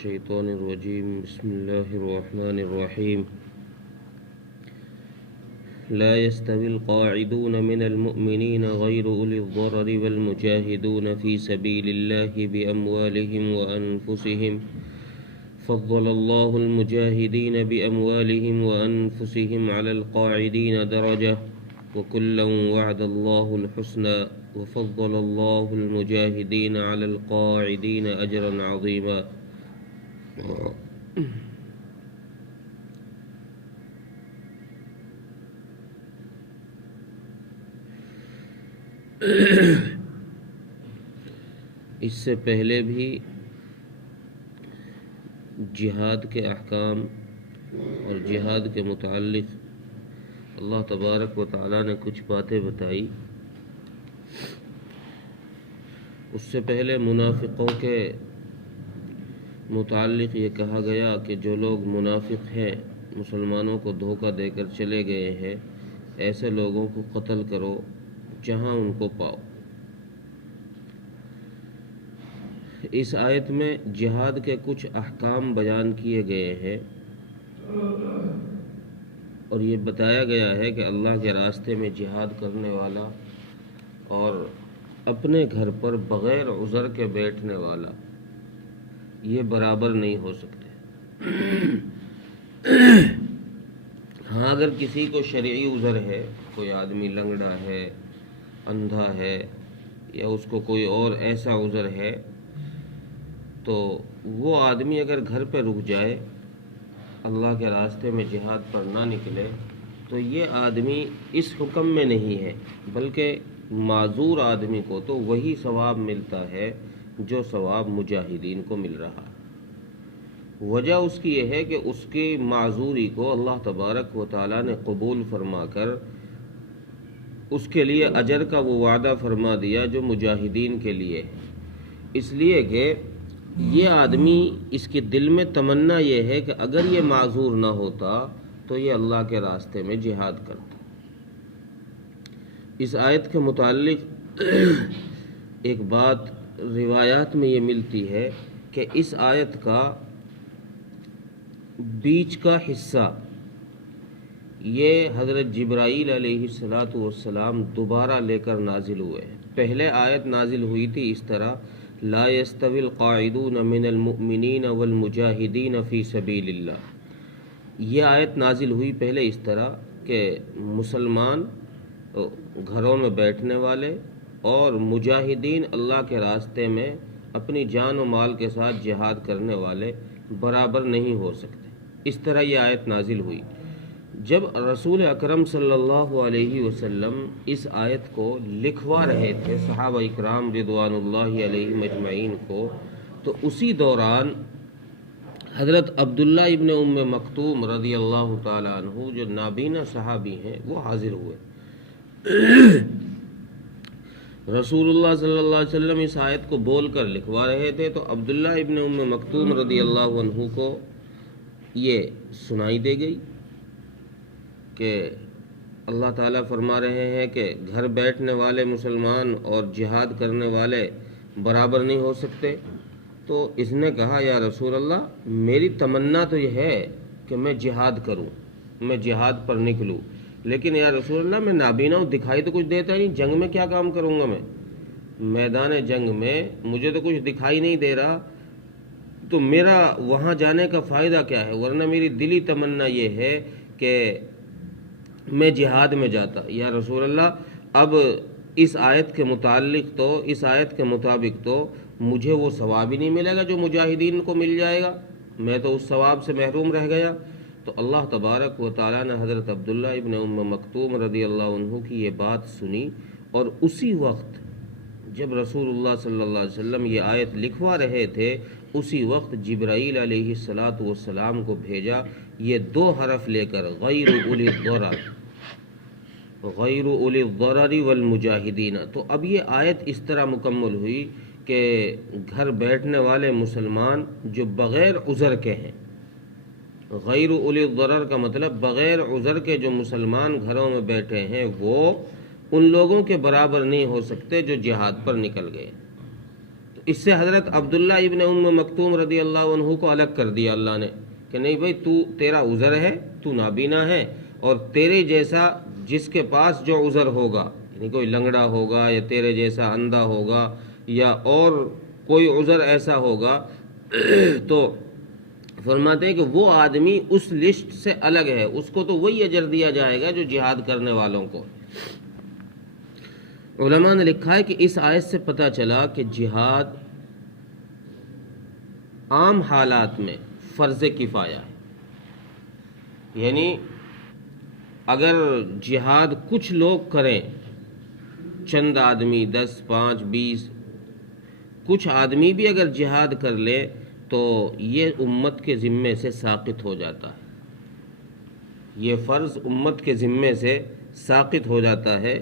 الشيطان الرجيم بسم الله الرحمن الرحيم لا يستوي القاعدون من المؤمنين غير أولي الضرر والمجاهدون في سبيل الله بأموالهم وأنفسهم فضل الله المجاهدين بأموالهم وأنفسهم على القاعدين درجة وكلا وعد الله الحسنى وفضل الله المجاهدين على القاعدين أجرا عظيما. اس سے پہلے بھی جہاد کے احکام اور جہاد کے متعلق اللہ تبارک و تعالیٰ نے کچھ باتیں بتائی. اس سے پہلے منافقوں کے متعلق یہ کہا گیا کہ جو لوگ منافق ہیں، مسلمانوں کو دھوکہ دے کر چلے گئے ہیں، ایسے لوگوں کو قتل کرو جہاں ان کو پاؤ. اس آیت میں جہاد کے کچھ احکام بیان کیے گئے ہیں اور یہ بتایا گیا ہے کہ اللہ کے راستے میں جہاد کرنے والا اور اپنے گھر پر بغیر عذر کے بیٹھنے والا یہ برابر نہیں ہو سکتے. ہاں، اگر کسی کو شرعی عذر ہے، کوئی آدمی لنگڑا ہے، اندھا ہے، یا اس کو کوئی اور ایسا عذر ہے، تو وہ آدمی اگر گھر پہ رک جائے، اللہ کے راستے میں جہاد پر نہ نکلے، تو یہ آدمی اس حکم میں نہیں ہے، بلکہ معذور آدمی کو تو وہی ثواب ملتا ہے جو ثواب مجاہدین کو مل رہا. وجہ اس کی یہ ہے کہ اس کی معذوری کو اللہ تبارک و تعالیٰ نے قبول فرما کر اس کے لیے اجر کا وہ وعدہ فرما دیا جو مجاہدین کے لیے ہے. اس لیے کہ یہ آدمی، اس کے دل میں تمنا یہ ہے کہ اگر یہ معذور نہ ہوتا تو یہ اللہ کے راستے میں جہاد کرتا. اس آیت کے متعلق ایک بات روایات میں یہ ملتی ہے کہ اس آیت کا بیچ کا حصہ یہ حضرت جبرائیل علیہ السلام دوبارہ لے کر نازل ہوئے ہیں. پہلے آیت نازل ہوئی تھی اس طرح، لا يستوي القاعدون من المؤمنین والمجاہدین فی سبیل اللہ. یہ آیت نازل ہوئی پہلے اس طرح کہ مسلمان گھروں میں بیٹھنے والے اور مجاہدین اللہ کے راستے میں اپنی جان و مال کے ساتھ جہاد کرنے والے برابر نہیں ہو سکتے. اس طرح یہ آیت نازل ہوئی. جب رسول اکرم صلی اللہ علیہ وسلم اس آیت کو لکھوا رہے تھے صحابہ اکرام رضوان اللہ علیہم اجمعین کو، تو اسی دوران حضرت عبداللہ ابن ام مکتوم رضی اللہ تعالیٰ عنہ جو نابینا صحابی ہیں وہ حاضر ہوئے. رسول اللہ صلی اللہ علیہ وسلم اس آیت کو بول کر لکھوا رہے تھے تو عبداللہ ابن ام مکتوم رضی اللہ عنہ کو یہ سنائی دے گئی کہ اللہ تعالیٰ فرما رہے ہیں کہ گھر بیٹھنے والے مسلمان اور جہاد کرنے والے برابر نہیں ہو سکتے. تو اس نے کہا، یا رسول اللہ، میری تمنا تو یہ ہے کہ میں جہاد کروں، میں جہاد پر نکلوں، لیکن یا رسول اللہ میں نابینا ہوں، دکھائی تو کچھ دیتا نہیں، جنگ میں کیا کام کروں گا؟ میں میدان جنگ میں مجھے تو کچھ دکھائی نہیں دے رہا، تو میرا وہاں جانے کا فائدہ کیا ہے؟ ورنہ میری دلی تمنا یہ ہے کہ میں جہاد میں جاتا. یا رسول اللہ، اب اس آیت کے مطابق تو مجھے وہ ثواب ہی نہیں ملے گا جو مجاہدین کو مل جائے گا، میں تو اس ثواب سے محروم رہ گیا. تو اللہ تبارک و تعالیٰ نے حضرت عبداللہ ابن ام مکتوم رضی اللہ عنہ کی یہ بات سنی، اور اسی وقت جب رسول اللہ صلی اللہ علیہ وسلم یہ آیت لکھوا رہے تھے، اسی وقت جبرائیل علیہ السلام کو بھیجا یہ دو حرف لے کر، غیر اولی الضرر والمجاہدین. تو اب یہ آیت اس طرح مکمل ہوئی کہ گھر بیٹھنے والے مسلمان جو بغیر عذر کے ہیں، غیر اولی الضرر کا مطلب بغیر عذر کے جو مسلمان گھروں میں بیٹھے ہیں وہ ان لوگوں کے برابر نہیں ہو سکتے جو جہاد پر نکل گئے. تو اس سے حضرت عبداللہ ابن ام مکتوم رضی اللہ عنہ کو الگ کر دیا اللہ نے کہ نہیں بھائی تیرا عذر ہے، تو نابینا ہے، اور تیرے جیسا جس کے پاس جو عذر ہوگا، یعنی کوئی لنگڑا ہوگا یا تیرے جیسا اندھا ہوگا یا اور کوئی عذر ایسا ہوگا تو فرماتے ہیں کہ وہ آدمی اس لسٹ سے الگ ہے، اس کو تو وہی اجر دیا جائے گا جو جہاد کرنے والوں کو۔ علماء نے لکھا ہے کہ اس آیت سے پتہ چلا کہ جہاد عام حالات میں فرض کفایہ ہے، یعنی اگر جہاد کچھ لوگ کریں، چند آدمی 10 5 20 کچھ آدمی بھی اگر جہاد کر لے تو یہ امت کے ذمے سے ساقط ہو جاتا ہے، یہ فرض امت کے ذمے سے ساقط ہو جاتا ہے۔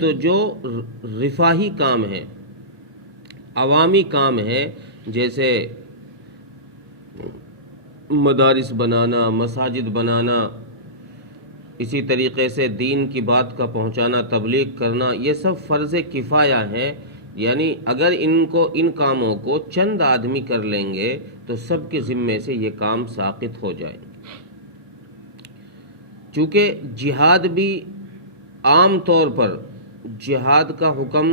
تو جو رفاہی کام ہے، عوامی کام ہے، جیسے مدارس بنانا، مساجد بنانا، اسی طریقے سے دین کی بات کا پہنچانا، تبلیغ کرنا، یہ سب فرض کفایہ ہیں، یعنی اگر ان کاموں کو چند آدمی کر لیں گے تو سب کے ذمے سے یہ کام ساقط ہو جائیں گے۔ چونکہ جہاد بھی عام طور پر جہاد کا حکم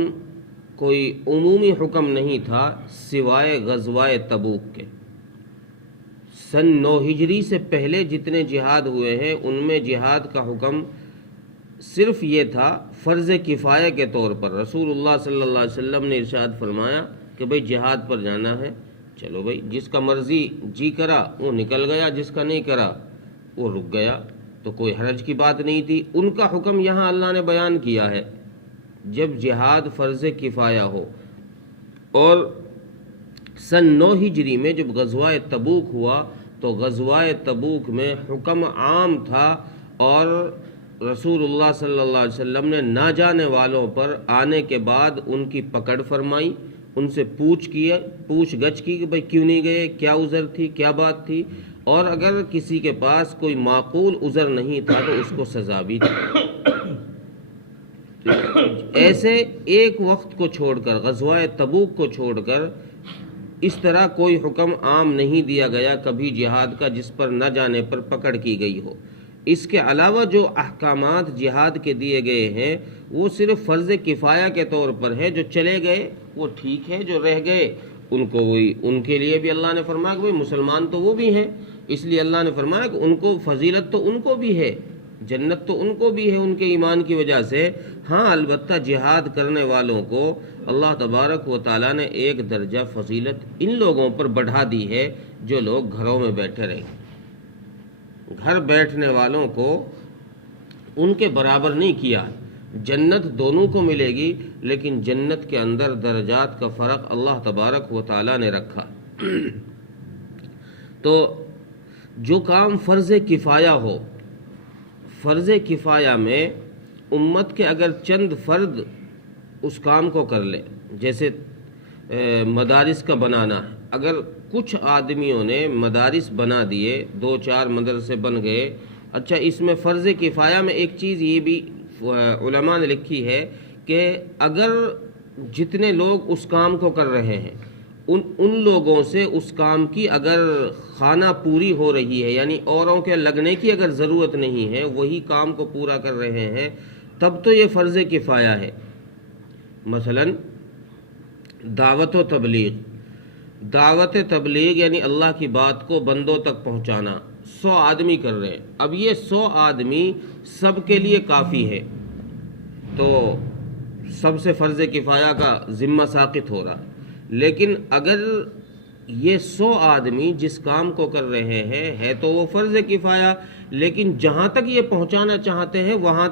کوئی عمومی حکم نہیں تھا سوائے غزوہ تبوک کے۔ سن 9 ہجری سے پہلے جتنے جہاد ہوئے ہیں ان میں جہاد کا حکم صرف یہ تھا فرض کفایہ کے طور پر۔ رسول اللہ صلی اللہ علیہ وسلم نے ارشاد فرمایا کہ بھئی جہاد پر جانا ہے، چلو بھئی، جس کا مرضی جی کرا وہ نکل گیا، جس کا نہیں کرا وہ رک گیا، تو کوئی حرج کی بات نہیں تھی۔ ان کا حکم یہاں اللہ نے بیان کیا ہے، جب جہاد فرض کفایہ ہو۔ اور سن 9 ہجری میں جب غزوہ تبوک ہوا تو غزوہ تبوک میں حکم عام تھا، اور رسول اللہ صلی اللہ علیہ وسلم نے نہ جانے والوں پر آنے کے بعد ان کی پکڑ فرمائی، ان سے پوچھ گچھ کی کہ بھئی کیوں نہیں گئے، کیا عذر تھی، کیا بات تھی، اور اگر کسی کے پاس کوئی معقول عذر نہیں تھا تو اس کو سزا بھی تھی۔ ایسے ایک وقت کو چھوڑ کر، غزوہ تبوک کو چھوڑ کر، اس طرح کوئی حکم عام نہیں دیا گیا کبھی جہاد کا جس پر نہ جانے پر پکڑ کی گئی ہو۔ اس کے علاوہ جو احکامات جہاد کے دیے گئے ہیں وہ صرف فرض کفایہ کے طور پر ہے، جو چلے گئے وہ ٹھیک ہے، جو رہ گئے ان کے لیے بھی اللہ نے فرمایا کہ بھئی مسلمان تو وہ بھی ہیں، اس لیے اللہ نے فرمایا کہ ان کو فضیلت تو ان کو بھی ہے، جنت تو ان کو بھی ہے ان کے ایمان کی وجہ سے۔ ہاں البتہ جہاد کرنے والوں کو اللہ تبارک و تعالیٰ نے ایک درجہ فضیلت ان لوگوں پر بڑھا دی ہے جو لوگ گھروں میں بیٹھے رہیں۔ گھر بیٹھنے والوں کو ان کے برابر نہیں کیا، جنت دونوں کو ملے گی، لیکن جنت کے اندر درجات کا فرق اللہ تبارک و تعالیٰ نے رکھا۔ تو جو کام فرض کفایہ ہو، فرض کفایہ میں امت کے اگر چند فرد اس کام کو کر لے، جیسے مدارس کا بنانا ہے، اگر کچھ آدمیوں نے مدارس بنا دیے، 2-4 مدرسے بن گئے، اچھا اس میں فرض کفایہ میں ایک چیز یہ بھی علماء نے لکھی ہے کہ اگر جتنے لوگ اس کام کو کر رہے ہیں ان لوگوں سے اس کام کی اگر خانہ پوری ہو رہی ہے، یعنی اوروں کے لگنے کی اگر ضرورت نہیں ہے، وہی کام کو پورا کر رہے ہیں، تب تو یہ فرض کفایہ ہے۔ مثلا دعوت تبلیغ یعنی اللہ کی بات کو بندوں تک پہنچانا، 100 آدمی کر رہے ہیں، اب یہ 100 آدمی سب کے لیے کافی ہے، تو سب سے فرض کفایہ کا ذمہ ساقط ہو رہا ہے۔ لیکن اگر یہ 100 آدمی جس کام کو کر رہے ہیں ہے تو وہ فرض کفایہ، لیکن جہاں تک یہ پہنچانا چاہتے ہیں وہاں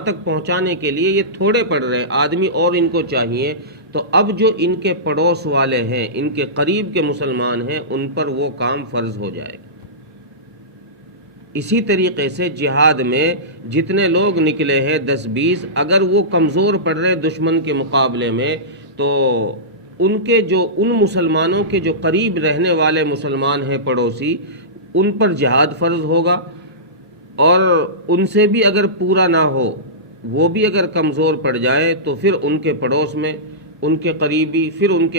تک پہنچانے کے لیے یہ تھوڑے پڑ رہے ہیں آدمی، اور ان کو چاہیے، تو اب جو ان کے پڑوس والے ہیں، ان کے قریب کے مسلمان ہیں، ان پر وہ کام فرض ہو جائے گا۔ اسی طریقے سے جہاد میں جتنے لوگ نکلے ہیں 10-20، اگر وہ کمزور پڑ رہے دشمن کے مقابلے میں، تو ان مسلمانوں کے جو قریب رہنے والے مسلمان ہیں پڑوسی، ان پر جہاد فرض ہوگا، اور ان سے بھی اگر پورا نہ ہو، وہ بھی اگر کمزور پڑ جائیں، تو پھر ان کے پڑوس میں ان کے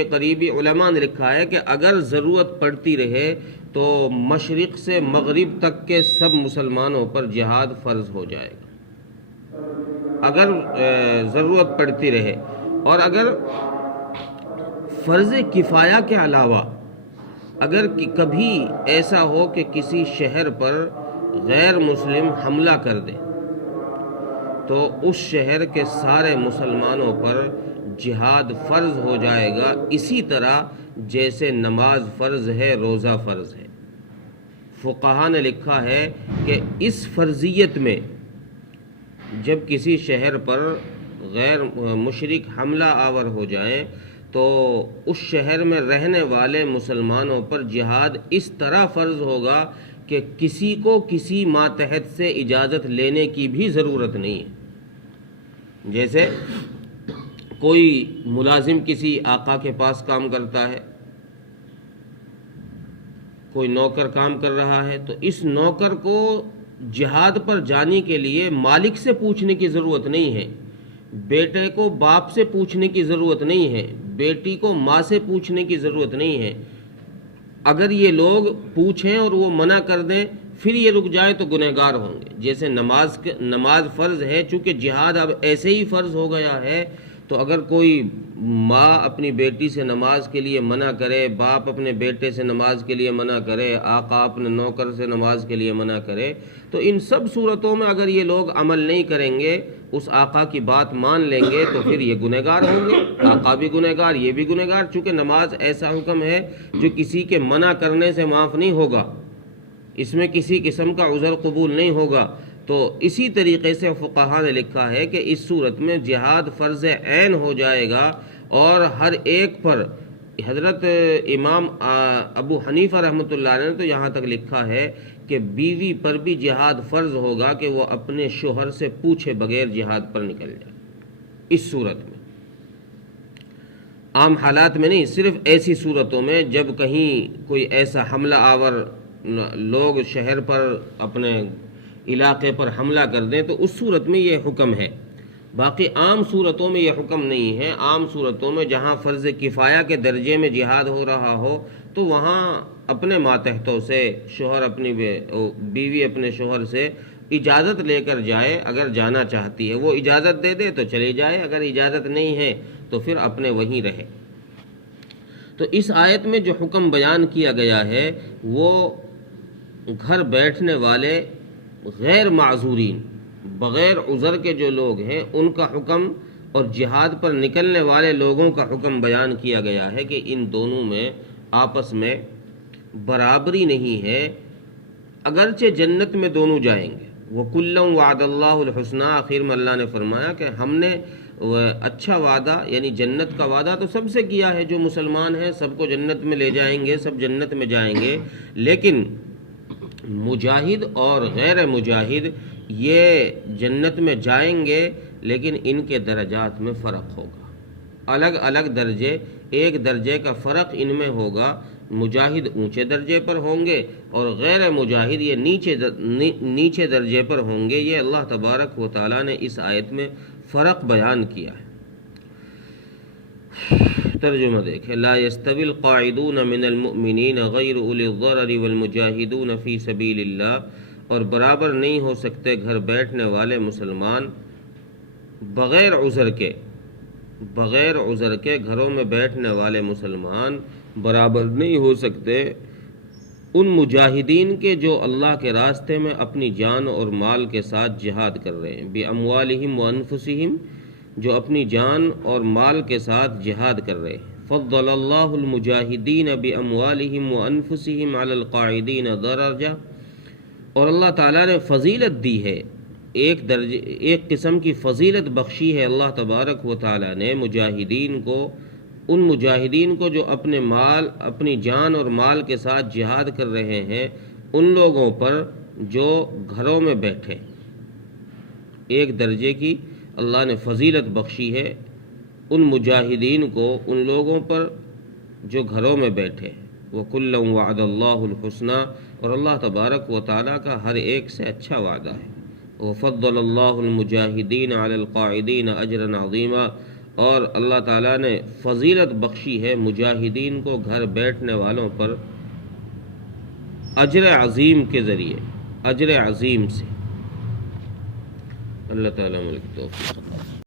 قریبی علماء نے لکھا ہے کہ اگر ضرورت پڑتی رہے تو مشرق سے مغرب تک کے سب مسلمانوں پر جہاد فرض ہو جائے گا، اگر ضرورت پڑتی رہے۔ اور اگر فرض کفایہ کے علاوہ اگر کبھی ایسا ہو کہ کسی شہر پر غیر مسلم حملہ کر دے تو اس شہر کے سارے مسلمانوں پر جہاد فرض ہو جائے گا، اسی طرح جیسے نماز فرض ہے، روزہ فرض ہے۔ فقہا نے لکھا ہے کہ اس فرضیت میں جب کسی شہر پر غیر مشرک حملہ آور ہو جائیں تو اس شہر میں رہنے والے مسلمانوں پر جہاد اس طرح فرض ہوگا کہ کسی کو کسی ماتحت سے اجازت لینے کی بھی ضرورت نہیں ہے۔ جیسے کوئی ملازم کسی آقا کے پاس کام کرتا ہے، کوئی نوکر کام کر رہا ہے، تو اس نوکر کو جہاد پر جانے کے لیے مالک سے پوچھنے کی ضرورت نہیں ہے، بیٹے کو باپ سے پوچھنے کی ضرورت نہیں ہے، بیٹی کو ماں سے پوچھنے کی ضرورت نہیں ہے۔ اگر یہ لوگ پوچھیں اور وہ منع کر دیں پھر یہ رک جائیں تو گنہگار ہوں گے۔ جیسے نماز فرض ہے، چونکہ جہاد اب ایسے ہی فرض ہو گیا ہے، تو اگر کوئی ماں اپنی بیٹی سے نماز کے لیے منع کرے، باپ اپنے بیٹے سے نماز کے لیے منع کرے، آقا اپنے نوکر سے نماز کے لیے منع کرے، تو ان سب صورتوں میں اگر یہ لوگ عمل نہیں کریں گے، اس آقا کی بات مان لیں گے تو پھر یہ گنہگار ہوں گے، آقا بھی گنہگار، یہ بھی گنہگار، چونکہ نماز ایسا حکم ہے جو کسی کے منع کرنے سے معاف نہیں ہوگا، اس میں کسی قسم کا عذر قبول نہیں ہوگا۔ تو اسی طریقے سے فقہا نے لکھا ہے کہ اس صورت میں جہاد فرض عین ہو جائے گا، اور ہر ایک پر حضرت امام ابو حنیفہ رحمۃ اللہ علیہ نے تو یہاں تک لکھا ہے کہ بیوی پر بھی جہاد فرض ہوگا کہ وہ اپنے شوہر سے پوچھے بغیر جہاد پر نکل جائے۔ اس صورت میں عام حالات میں نہیں، صرف ایسی صورتوں میں جب کہیں کوئی ایسا حملہ آور لوگ شہر پر اپنے علاقے پر حملہ کر دیں تو اس صورت میں یہ حکم ہے۔ باقی عام صورتوں میں یہ حکم نہیں ہے۔ عام صورتوں میں جہاں فرض کفایہ کے درجے میں جہاد ہو رہا ہو تو وہاں اپنے ماتحتوں سے شوہر اپنی بیوی اپنے شوہر سے اجازت لے کر جائے، اگر جانا چاہتی ہے وہ اجازت دے دے تو چلی جائے، اگر اجازت نہیں ہے تو پھر اپنے وہیں رہے۔ تو اس آیت میں جو حکم بیان کیا گیا ہے وہ گھر بیٹھنے والے غیر معذورین، بغیر عذر کے جو لوگ ہیں ان کا حکم، اور جہاد پر نکلنے والے لوگوں کا حکم بیان کیا گیا ہے کہ ان دونوں میں آپس میں برابری نہیں ہے، اگرچہ جنت میں دونوں جائیں گے۔ وَكُلًّا وَعَدَ اللَّهُ الْحُسْنَىٰ، آخر میں اللہ نے فرمایا کہ ہم نے اچھا وعدہ یعنی جنت کا وعدہ تو سب سے کیا ہے، جو مسلمان ہیں سب کو جنت میں لے جائیں گے، سب جنت میں جائیں گے، لیکن مجاہد اور غیر مجاہد یہ جنت میں جائیں گے، لیکن ان کے درجات میں فرق ہوگا، الگ الگ درجے، ایک درجے کا فرق ان میں ہوگا۔ مجاہد اونچے درجے پر ہوں گے اور غیر مجاہد یہ نیچے درجے پر ہوں گے۔ یہ اللہ تبارک و تعالیٰ نے اس آیت میں فرق بیان کیا ہے۔ ترجمہ دیکھیں، لا يستوی القاعدون من المؤمنین غیر اولی الضرر والمجاہدون فی سبیل اللہ، اور برابر نہیں ہو سکتے گھر بیٹھنے والے مسلمان بغیر عذر کے گھروں میں بیٹھنے والے مسلمان برابر نہیں ہو سکتے ان مجاہدین کے جو اللہ کے راستے میں اپنی جان اور مال کے ساتھ جہاد کر رہے ہیں، بِأَمْوَالِهِمْ وَأَنفُسِهِمْ، جو اپنی جان اور مال کے ساتھ جہاد کر رہے ہیں۔ فضل اللہ المجاہدین بِأَمْوَالِهِمْ وَأَنفُسِهِمْ عَلَى الْقَاعِدِينَ دَرَجَةً، اور اللہ تعالیٰ نے فضیلت دی ہے، ایک قسم کی فضیلت بخشی ہے اللہ تبارک و تعالیٰ نے مجاہدین کو، ان مجاہدین کو جو اپنی جان اور مال کے ساتھ جہاد کر رہے ہیں، ان لوگوں پر جو گھروں میں بیٹھے، ایک درجے کی اللہ نے فضیلت بخشی ہے ان مجاہدین کو، ان لوگوں پر جو گھروں میں بیٹھے۔ وَكُلًّا وَعَدَ اللَّهُ الْحُسْنَىٰ، اور اللہ تبارک و تعالیٰ کا ہر ایک سے اچھا وعدہ ہے۔ وَفَضَّلَ اللَّهُ الْمُجَاهِدِينَ عَلَى الْقَاعِدِينَ أَجْرًا عَظِيمًا، اور اللہ تعالیٰ نے فضیلت بخشی ہے مجاہدین کو گھر بیٹھنے والوں پر اجر عظیم کے ذریعے، اجر عظیم سے۔ اللہ تعالیٰ ملک توفیق عطا فرمائے۔